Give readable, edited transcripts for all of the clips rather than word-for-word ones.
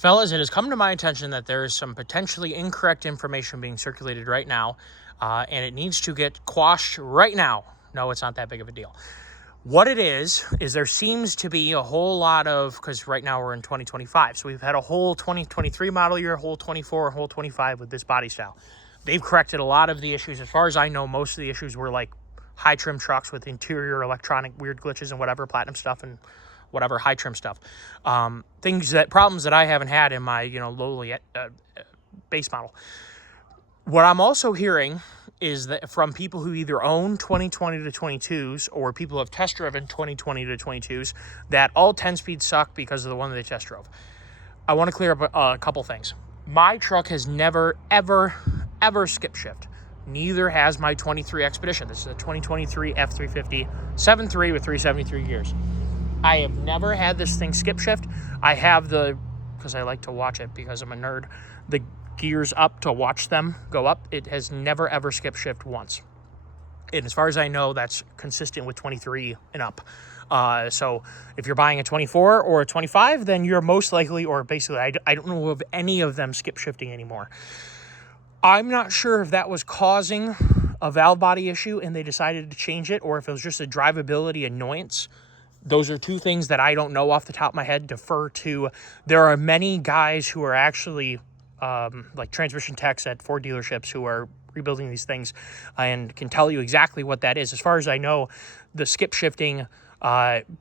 Fellas, it has come to my attention that there is some potentially incorrect information being circulated right now, and it needs to get quashed right now. No, it's not that big of a deal. What it is there seems to be a whole lot of, because right now we're in 2025, so we've had a whole 2023 model year, a whole 24, a whole 25 with this body style. They've corrected a lot of the issues. As far as I know, most of the issues were like high trim trucks with interior electronic weird glitches and whatever, platinum stuff and whatever high trim stuff. Problems that I haven't had in my, lowly base model. What I'm also hearing is that from people who either own 2020 to 22s or people who have test driven 2020 to 22s, that all 10-speeds suck because of the one that they test drove. I want to clear up a couple things. My truck has never, ever skip shift. Neither has my 23 Expedition. This is a 2023 F350 7.3 with 373 gears. I have never had this thing skip shift. I have because I like to watch it because I'm a nerd, the gears up to watch them go up. It has never, ever skip shift once. And as far as I know, that's consistent with 23 and up. So if you're buying a 24 or a 25, then you're most likely, or basically, I don't know of any of them skip shifting anymore. I'm not sure if that was causing a valve body issue and they decided to change it, or if it was just a drivability annoyance. Those are two things that I don't know off the top of my head. Defer to, there are many guys who are actually like transmission techs at Ford dealerships who are rebuilding these things and can tell you exactly what that is. As far as I know, the skip shifting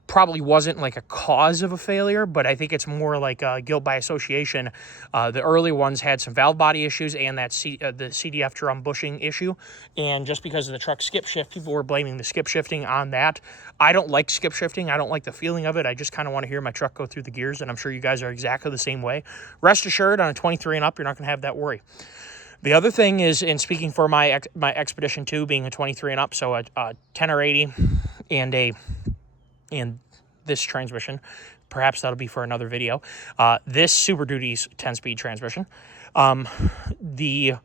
probably wasn't like a cause of a failure, but I think it's more like guilt by association. The early ones had some valve body issues and that the CDF drum bushing issue, and just because of the truck skip shift, people were blaming the skip shifting on that. I don't like skip shifting. I don't like the feeling of it. I just kind of want to hear my truck go through the gears, and I'm sure you guys are exactly the same way. Rest assured, on a 23 and up, you're not going to have that worry. The other thing is, in speaking for my Expedition 2 being a 23 and up, so a 10R80 and this transmission, perhaps that'll be for another video. This Super Duty's 10-speed transmission, the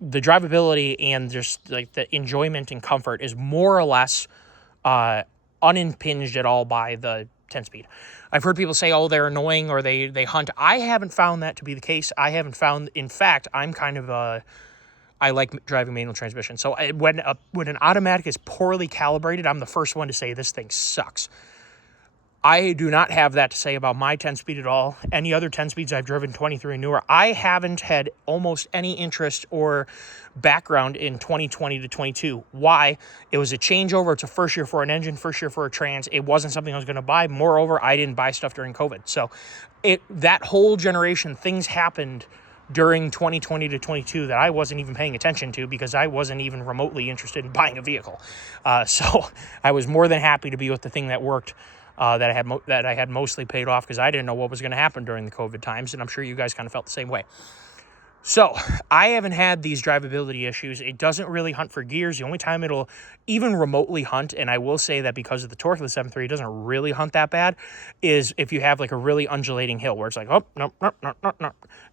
drivability and just like the enjoyment and comfort is more or less unimpinged at all by the 10-speed. I've heard people say, oh, they're annoying or they hunt. I haven't found that to be the case. I haven't found, in fact, I'm kind of I like driving manual transmission. So when an automatic is poorly calibrated, I'm the first one to say this thing sucks. I do not have that to say about my 10-speed at all. Any other 10-speeds I've driven, 23 and newer, I haven't had almost any interest or background in 2020 to 22. Why? It was a changeover. It's a first year for an engine, first year for a trans. It wasn't something I was going to buy. Moreover, I didn't buy stuff during COVID. So that whole generation, things happened during 2020 to 22 that I wasn't even paying attention to because I wasn't even remotely interested in buying a vehicle. So I was more than happy to be with the thing that worked, that I had mostly paid off because I didn't know what was going to happen during the COVID times, and I'm sure you guys kind of felt the same way. So I haven't had these drivability issues. It doesn't really hunt for gears. The only time it'll even remotely hunt, and I will say that because of the torque of the 7.3, it doesn't really hunt that bad, is if you have like a really undulating hill where it's like, oh, no,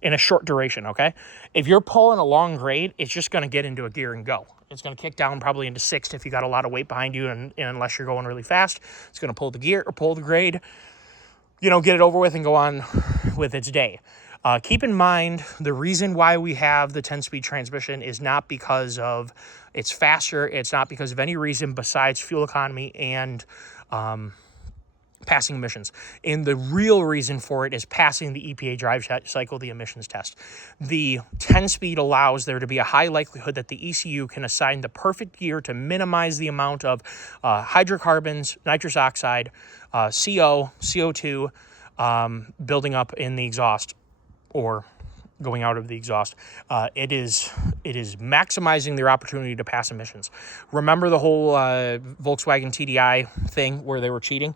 in a short duration, okay? If you're pulling a long grade, it's just going to get into a gear and go. It's going to kick down probably into sixth if you got a lot of weight behind you, and unless you're going really fast, it's going to pull the gear or pull the grade, get it over with and go on with its day. Keep in mind, the reason why we have the 10-speed transmission is not because of it's faster. It's not because of any reason besides fuel economy and passing emissions. And the real reason for it is passing the EPA drive cycle, the emissions test. The 10-speed allows there to be a high likelihood that the ECU can assign the perfect gear to minimize the amount of hydrocarbons, nitrous oxide, CO, CO2 building up in the exhaust or going out of the exhaust. It is maximizing their opportunity to pass emissions. Remember the whole Volkswagen TDI thing where they were cheating?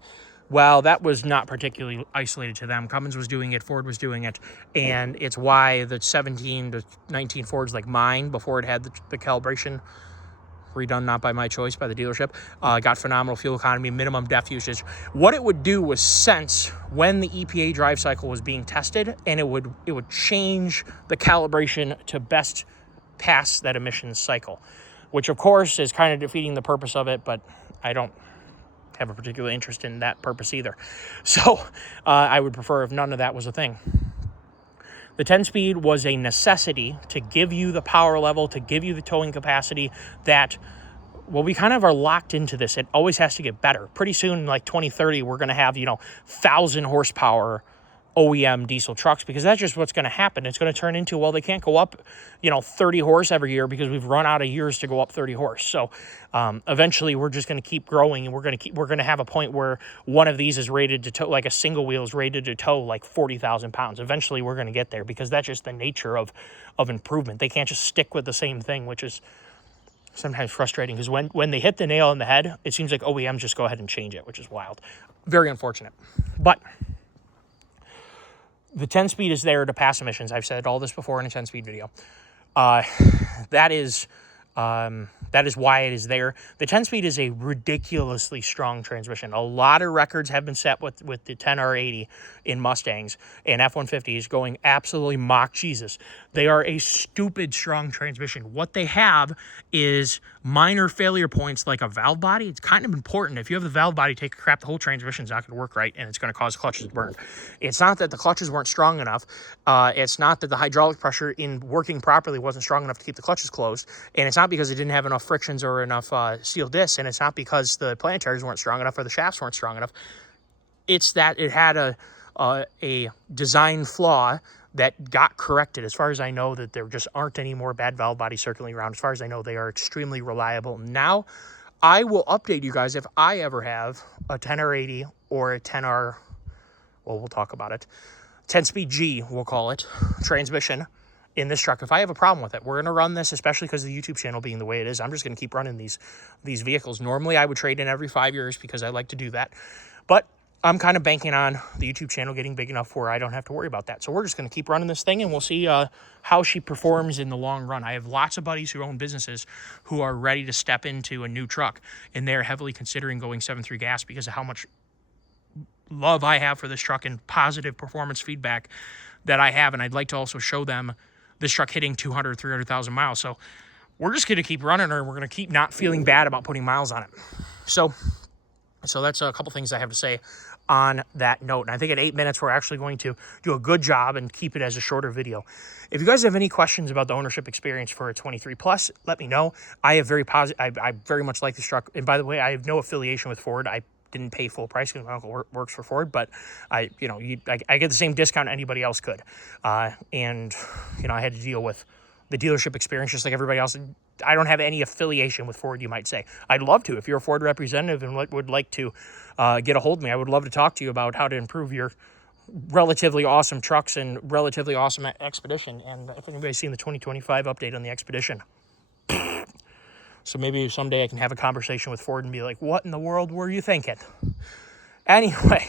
Well, that was not particularly isolated to them. Cummins was doing it, Ford was doing it, and it's why the 17 to 19 Fords like mine, before it had the calibration redone, not by my choice, by the dealership, got phenomenal fuel economy, minimum DEF usage. What it would do was sense when the EPA drive cycle was being tested, and it would change the calibration to best pass that emissions cycle, which of course is kind of defeating the purpose of it, but I don't have a particular interest in that purpose either. So I would prefer if none of that was a thing. The 10-speed was a necessity to give you the power level, to give you the towing capacity that, well, we kind of are locked into this. It always has to get better. Pretty soon, like 2030, we're going to have, 1,000 horsepower OEM diesel trucks, because that's just what's going to happen. It's going to turn into, well, they can't go up, 30 horse every year because we've run out of years to go up 30 horse. So eventually we're just going to keep growing, and we're going to have a point where one of these is rated to tow, like a single wheel is rated to tow like 40,000 pounds. Eventually we're going to get there, because that's just the nature of improvement. They can't just stick with the same thing, which is sometimes frustrating, because when they hit the nail on the head, it seems like OEMs just go ahead and change it, which is wild. Very unfortunate. But the 10-speed is there to pass emissions. I've said all this before in a 10-speed video. That is why it is there. The 10-speed is a ridiculously strong transmission. A lot of records have been set with the 10R80 in Mustangs and F-150s going absolutely mock Jesus. They are a stupid strong transmission. What they have is minor failure points like a valve body. It's kind of important. If you have the valve body take a crap, the whole transmission's not going to work right, and it's going to cause clutches to burn. It's not that the clutches weren't strong enough. It's not that the hydraulic pressure in working properly wasn't strong enough to keep the clutches closed. And it's not because it didn't have enough frictions or enough steel discs. And it's not because the planetaries weren't strong enough or the shafts weren't strong enough. It's that it had a design flaw that got corrected. As far as I know, that there just aren't any more bad valve bodies circling around. As far as I know, they are extremely reliable. Now, I will update you guys if I ever have a 10R80 or a 10R, well, we'll talk about it, 10-speed G, we'll call it, transmission in this truck. If I have a problem with it, we're going to run this, especially because of the YouTube channel being the way it is. I'm just going to keep running these vehicles. Normally, I would trade in every 5 years because I like to do that. But I'm kind of banking on the YouTube channel getting big enough where I don't have to worry about that. So we're just going to keep running this thing, and we'll see how she performs in the long run. I have lots of buddies who own businesses who are ready to step into a new truck, and they're heavily considering going 7.3 gas because of how much love I have for this truck and positive performance feedback that I have. And I'd like to also show them this truck hitting 200, 300,000 miles. So we're just going to keep running her, and we're going to keep not feeling bad about putting miles on it. So that's a couple things I have to say on that note. And I think at 8 minutes, we're actually going to do a good job and keep it as a shorter video. If you guys have any questions about the ownership experience for a 23 Plus, let me know. I have I very much like this truck. And by the way, I have no affiliation with Ford. I didn't pay full price because my uncle works for Ford, but I get the same discount anybody else could. And I had to deal with the dealership experience just like everybody else. I don't have any affiliation with Ford, you might say. I'd love to. If you're a Ford representative and would like to get a hold of me, I would love to talk to you about how to improve your relatively awesome trucks and relatively awesome Expedition. And if anybody's seen the 2025 update on the Expedition, so maybe someday I can have a conversation with Ford and be like, what in the world were you thinking? Anyway,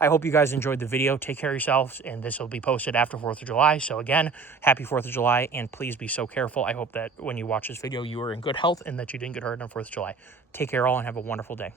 I hope you guys enjoyed the video. Take care of yourselves, and this will be posted after 4th of July. So again, happy 4th of July, and please be so careful. I hope that when you watch this video, you are in good health and that you didn't get hurt on 4th of July. Take care all, and have a wonderful day.